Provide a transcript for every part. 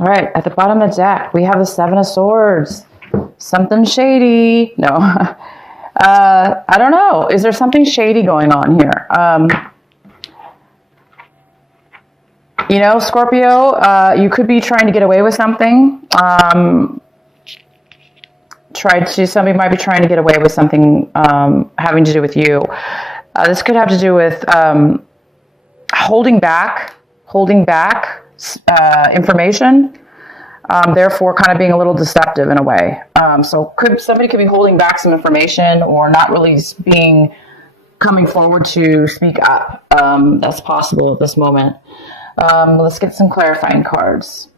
All right, at the bottom of the deck, we have the Seven of Swords. Something shady. No. I don't know. Is there something shady going on here? Scorpio, you could be trying to get away with something. Somebody might be trying to get away with something having to do with you. This could have to do with holding back information, therefore kind of being a little deceptive in a way. Somebody could be holding back some information or not really coming forward to speak up. That's possible at this moment. Let's get some clarifying cards.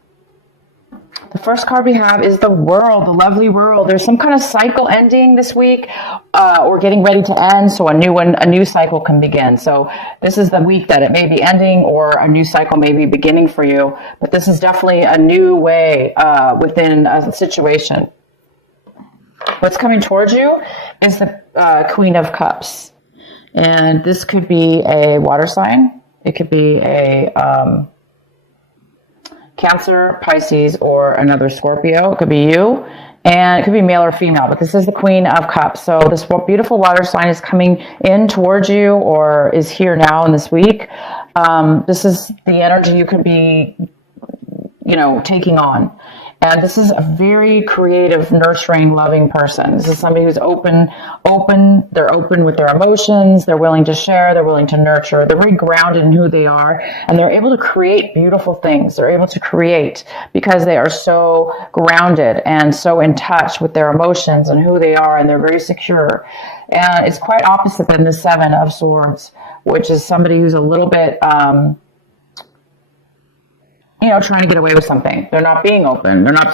The first card we have is the World, the lovely World. There's some kind of cycle ending this week, or getting ready to end, so a new cycle can begin. So this is the week that it may be ending, or a new cycle may be beginning for you. But this is definitely a new way within a situation. What's coming towards you is the Queen of Cups, and this could be a water sign. It could be a Cancer, Pisces, or another Scorpio. It could be you, and it could be male or female, but this is the Queen of Cups. So this beautiful water sign is coming in towards you, or is here now in this week. This is the energy you could be, taking on. And this is a very creative, nurturing, loving person. This is somebody who's open. They're open with their emotions. They're willing to share. They're willing to nurture. They're very grounded in who they are. And they're able to create beautiful things. They're able to create because they are so grounded and so in touch with their emotions and who they are. And they're very secure. And it's quite opposite than the Seven of Swords, which is somebody who's a little bit... trying to get away with something. They're not being open. They're not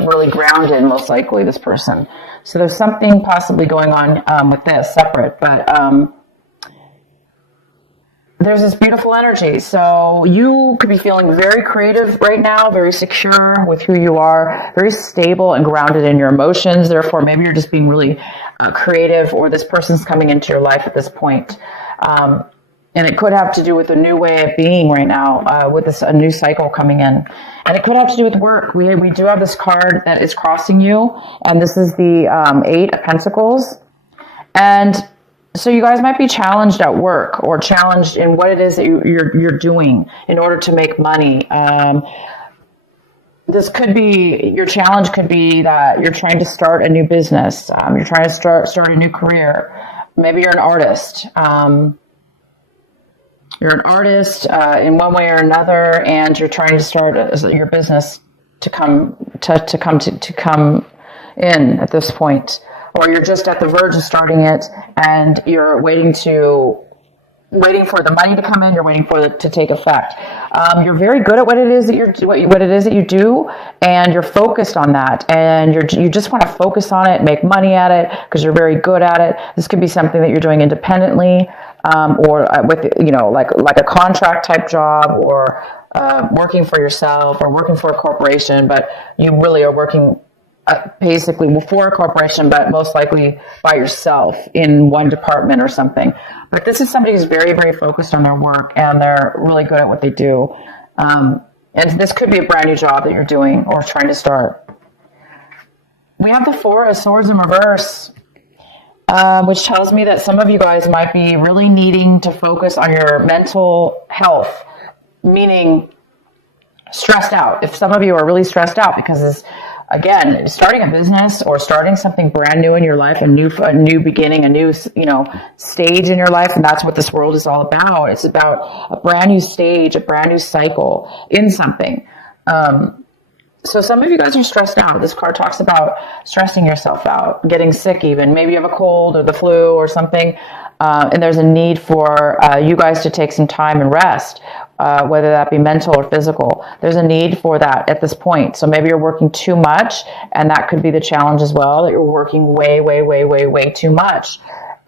really grounded, most likely, this person. So there's something possibly going on with this separate, but there's this beautiful energy. So you could be feeling very creative right now, very secure with who you are, very stable and grounded in your emotions. Therefore, maybe you're just being really creative, or this person's coming into your life at this point. And it could have to do with a new way of being right now, with a new cycle coming in. And it could have to do with work. We do have this card that is crossing you, and this is the Eight of Pentacles. And so you guys might be challenged at work, or challenged in what it is that you're doing in order to make money. Your challenge could be that you're trying to start a new business. You're trying to start a new career. Maybe you're an artist. You're an artist in one way or another, and you're trying to start your business to come in at this point, or you're just at the verge of starting it, and you're waiting for the money to come in. You're waiting for it to take effect. You're very good at what it is that you do, and you're focused on that, and you just want to focus on it, make money at it, because you're very good at it. This could be something that you're doing independently. Or with, like a contract type job, or working for yourself, or working for a corporation, but you really are working basically for a corporation, but most likely by yourself in one department or something. But this is somebody who's very, very focused on their work, and they're really good at what they do. And this could be a brand new job that you're doing or trying to start. We have the Four of Swords in reverse. Which tells me that some of you guys might be really needing to focus on your mental health, meaning stressed out. If some of you are really stressed out because, again, starting a business or starting something brand new in your life, a new beginning, a new, stage in your life, and that's what this world is all about. It's about a brand new stage, a brand new cycle in something. So some of you guys are stressed out. This card talks about stressing yourself out, getting sick even. Maybe you have a cold or the flu or something, and there's a need for you guys to take some time and rest, whether that be mental or physical. There's a need for that at this point. So maybe you're working too much, and that could be the challenge as well, that you're working way, way, way, way, way too much.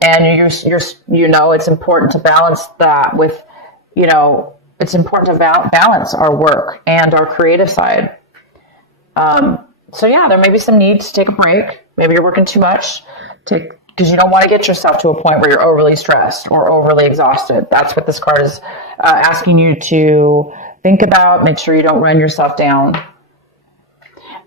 And it's important to balance that with, it's important to balance our work and our creative side. There may be some need to take a break. Maybe you're working too much because you don't want to get yourself to a point where you're overly stressed or overly exhausted. That's what this card is asking you to think about. Make sure you don't run yourself down.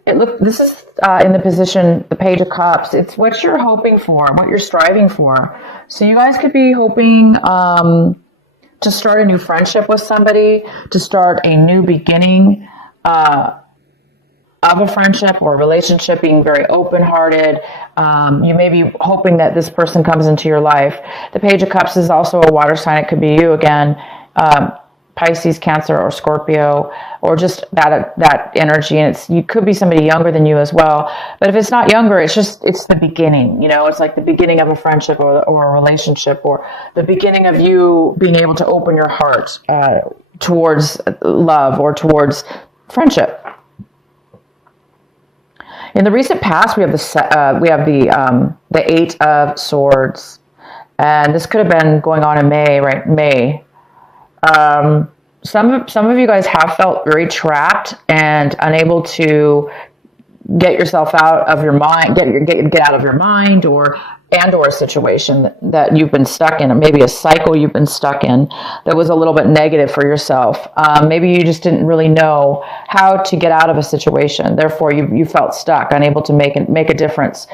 This is in the position, the Page of Cups. It's what you're hoping for, what you're striving for. So you guys could be hoping to start a new friendship with somebody, to start a new beginning of a friendship or a relationship, being very open-hearted. You may be hoping that this person comes into your life. The Page of Cups is also a water sign. It could be you again. Pisces, Cancer, or Scorpio, or just that energy. And you could be somebody younger than you as well. But if it's not younger, it's the beginning. It's like the beginning of a friendship or a relationship, or the beginning of you being able to open your heart towards love or towards friendship. In the recent past, we have the Eight of Swords, and this could have been going on in May, right? May. Some of you guys have felt very trapped and unable to get yourself out of your mind, get out of your mind, or a situation that you've been stuck in, or maybe a cycle you've been stuck in that was a little bit negative for yourself. Maybe you just didn't really know how to get out of a situation. Therefore, you felt stuck, unable to make a difference.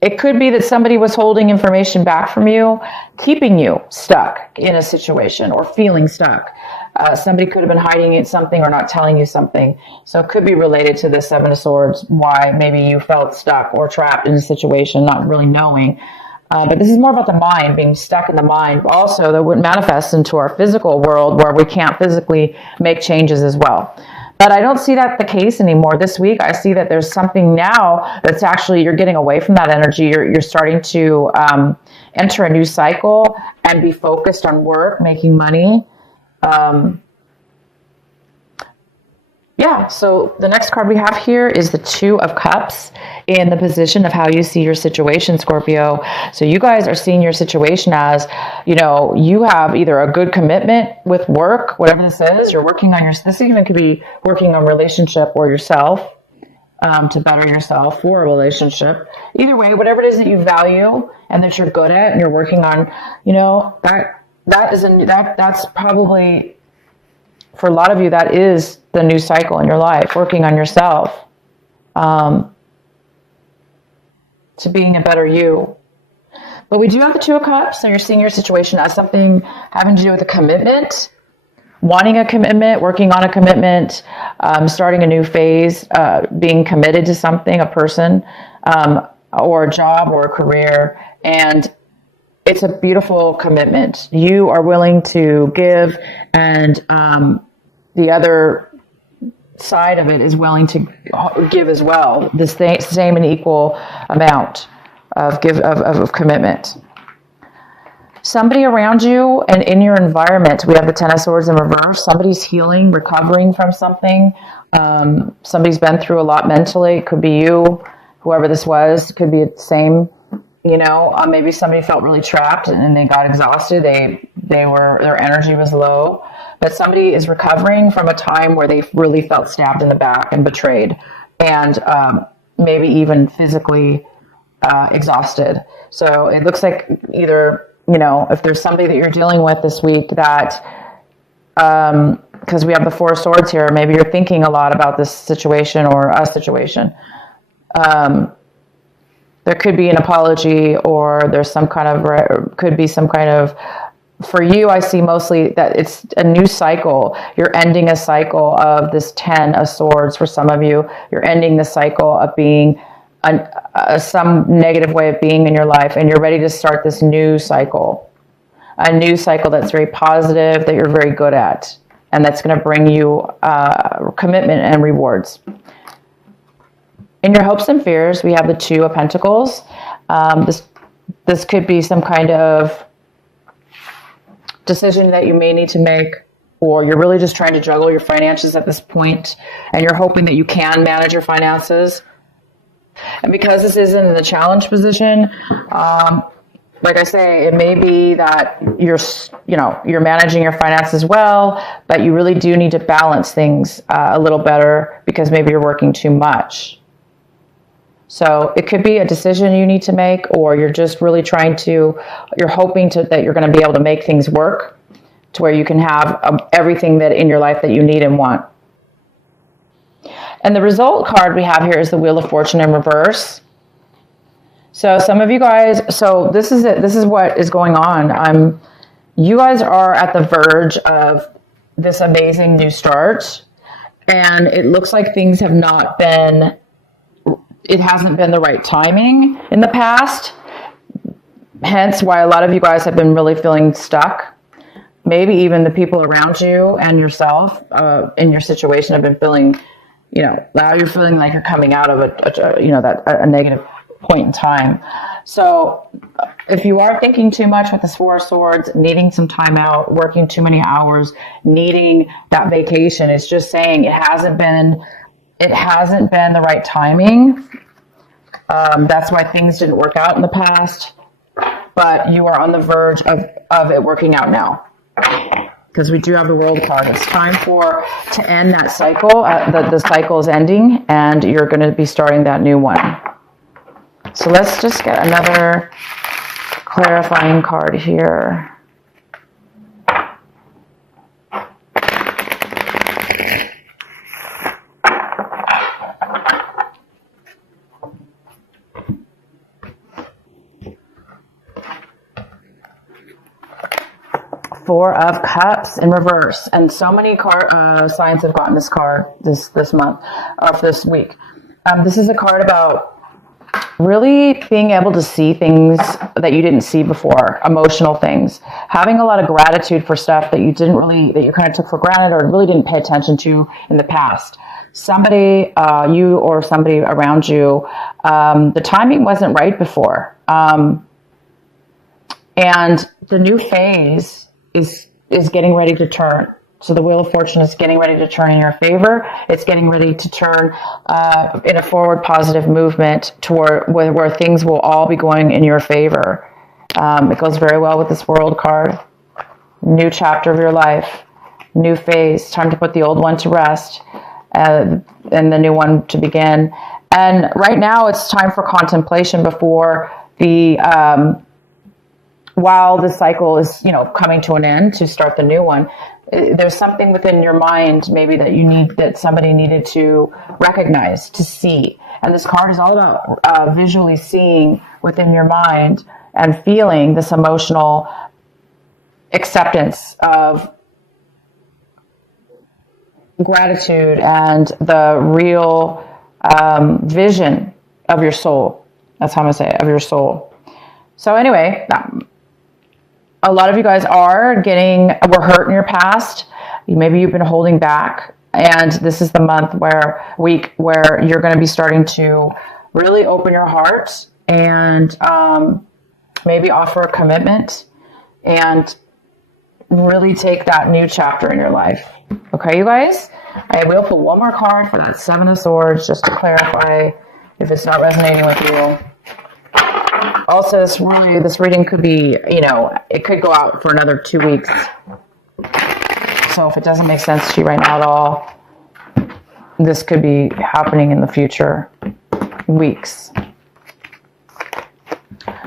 It could be that somebody was holding information back from you, keeping you stuck in a situation or feeling stuck. Somebody could have been hiding something or not telling you something. So it could be related to the Seven of Swords, why maybe you felt stuck or trapped in a situation, not really knowing. But this is more about the mind, being stuck in the mind. Also, that would manifest into our physical world where we can't physically make changes as well. But I don't see that the case anymore. This week, I see that there's something now that's actually, you're getting away from that energy. You're starting to enter a new cycle and be focused on work, making money. So the next card we have here is the Two of Cups in the position of how you see your situation, Scorpio. So you guys are seeing your situation as, you have either a good commitment with work, whatever this is, you're working on this even could be working on relationship or yourself, to better yourself for a relationship. Either way, whatever it is that you value and that you're good at and you're working on, that's probably, for a lot of you, that is the new cycle in your life, working on yourself, to being a better you. But we do have the Two of Cups, so you're seeing your situation as something having to do with a commitment, wanting a commitment, working on a commitment, starting a new phase, being committed to something, a person, or a job or a career. And it's a beautiful commitment. You are willing to give, and the other side of it is willing to give as well, the same and equal amount of commitment. Somebody around you and in your environment, we have the Ten of Swords in reverse. Somebody's healing, recovering from something. Somebody's been through a lot mentally. It could be you, whoever this was. It could be the same. Maybe somebody felt really trapped and they got exhausted. Their energy was low. But somebody is recovering from a time where they really felt stabbed in the back and betrayed, and maybe even physically exhausted. So it looks like either, if there's somebody that you're dealing with this week that, because we have the Four of Swords here, maybe you're thinking a lot about this situation or a situation. There could be an apology, or there's could be some kind of, for you, I see mostly that it's a new cycle. You're ending a cycle of this Ten of Swords. For some of you, you're ending the cycle of being some negative way of being in your life, and you're ready to start this new cycle. A new cycle that's very positive, that you're very good at, and that's going to bring you commitment and rewards. In your hopes and fears, we have the Two of Pentacles. This could be some kind of decision that you may need to make, or you're really just trying to juggle your finances at this point, and you're hoping that you can manage your finances. And because this isn't in the challenge position, like I say, it may be that you're managing your finances well, but you really do need to balance things a little better, because maybe you're working too much. So it could be a decision you need to make, or you're just really you're hoping that you're going to be able to make things work to where you can have everything that in your life that you need and want. And the result card we have here is the Wheel of Fortune in reverse. So some of you guys, so this is it. This is what is going on. You guys are at the verge of this amazing new start. And it looks like things have not been, it hasn't been the right timing in the past. Hence why a lot of you guys have been really feeling stuck. Maybe even the people around you and yourself in your situation have been feeling, now you're feeling like you're coming out of a negative point in time. So if you are thinking too much with this Four of Swords, needing some time out, working too many hours, needing that vacation, it's just saying it hasn't been the right timing. That's why things didn't work out in the past, but you are on the verge of it working out now. Because we do have the World card. It's time to end that cycle. The cycle is ending, and you're going to be starting that new one. So let's just get another clarifying card here. Four of Cups in reverse, and so many signs have gotten this card this month or this week. This is a card about really being able to see things that you didn't see before, emotional things, having a lot of gratitude for stuff that you kind of took for granted or really didn't pay attention to in the past. Somebody, you or somebody around you, the timing wasn't right before, and the new phase is getting ready to turn. So the Wheel of Fortune is getting ready to turn in your favor. It's getting ready to turn in a forward positive movement toward where things will all be going in your favor. It goes very well with this World card. New chapter of your life, new phase. Time to put the old one to rest and the new one to begin. And right now it's time for contemplation before while the cycle is, coming to an end to start the new one. There's something within your mind maybe that somebody needed to recognize, to see. And this card is all about visually seeing within your mind and feeling this emotional acceptance of gratitude and the real vision of your soul. That's how I'm going to say it, of your soul. So anyway, a lot of you guys were hurt in your past. Maybe you've been holding back. And this is the week where you're going to be starting to really open your heart and maybe offer a commitment and really take that new chapter in your life. Okay, you guys? I will put one more card for that Seven of Swords just to clarify if it's not resonating with you. Also, this reading could be, it could go out for another 2 weeks. So if it doesn't make sense to you right now at all, this could be happening in the future weeks.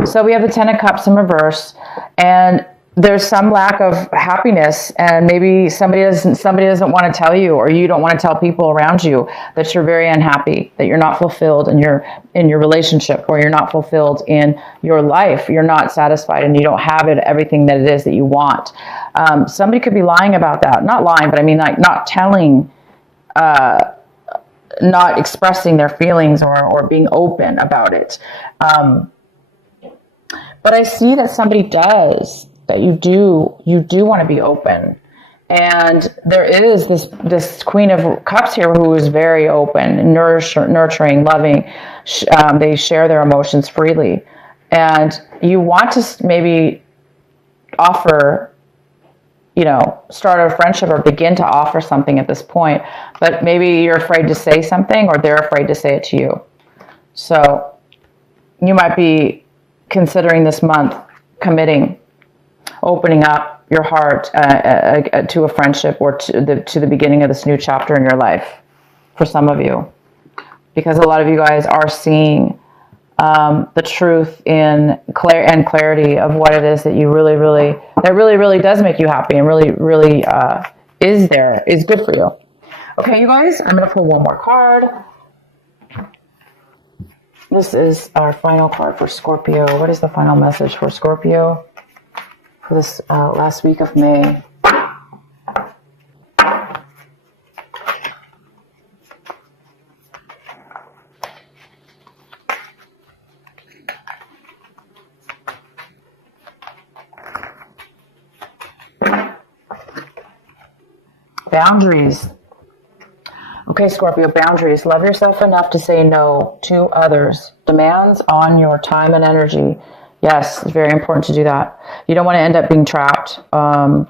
So we have the Ten of Cups in reverse, and there's some lack of happiness, and maybe somebody doesn't want to tell you, or you don't want to tell people around you that you're very unhappy, that you're not fulfilled in your relationship, or you're not fulfilled in your life. You're not satisfied, and you don't have everything that it is that you want. Somebody could be lying about that. Not lying, but I mean like not telling, not expressing their feelings or being open about it. But I see that somebody does. That you do want to be open. And there is this Queen of Cups here who is very open, nurturing, loving. They share their emotions freely. And you want to maybe offer, start a friendship or begin to offer something at this point. But maybe you're afraid to say something, or they're afraid to say it to you. So you might be considering this month committing, opening up your heart to a friendship or to the beginning of this new chapter in your life for some of you. Because a lot of you guys are seeing the truth in clarity of what it is that you really does make you happy and really is good for you. Okay, you guys, I'm going to pull one more card. This is our final card for Scorpio. What is the final message for Scorpio for this last week of May? Boundaries. Okay, Scorpio, boundaries. Love yourself enough to say no to others. Demands on your time and energy. Yes, it's very important to do that. You don't want to end up being trapped. You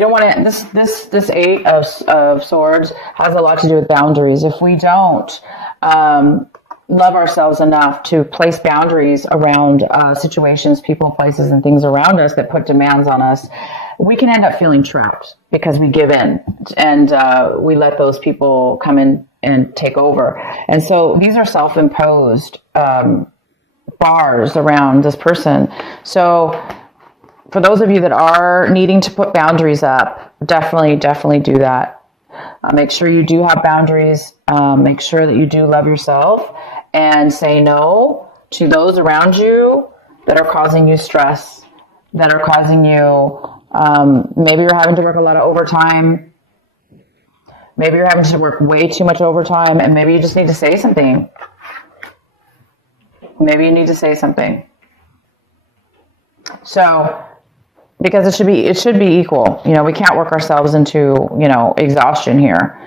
don't want to. This Eight of Swords has a lot to do with boundaries. If we don't love ourselves enough to place boundaries around situations, people, places, and things around us that put demands on us, we can end up feeling trapped because we give in and we let those people come in and take over. And so these are self-imposed bars around this person. So for those of you that are needing to put boundaries up, definitely do that. Make sure you do have boundaries. Make sure that you do love yourself and say no to those around you that are causing you stress, that are causing you, maybe you're having to work a lot of overtime. Maybe you're having to work way too much overtime, and maybe you just need to say something. Maybe you need to say something. So, because it should be equal. You know, we can't work ourselves into, exhaustion here.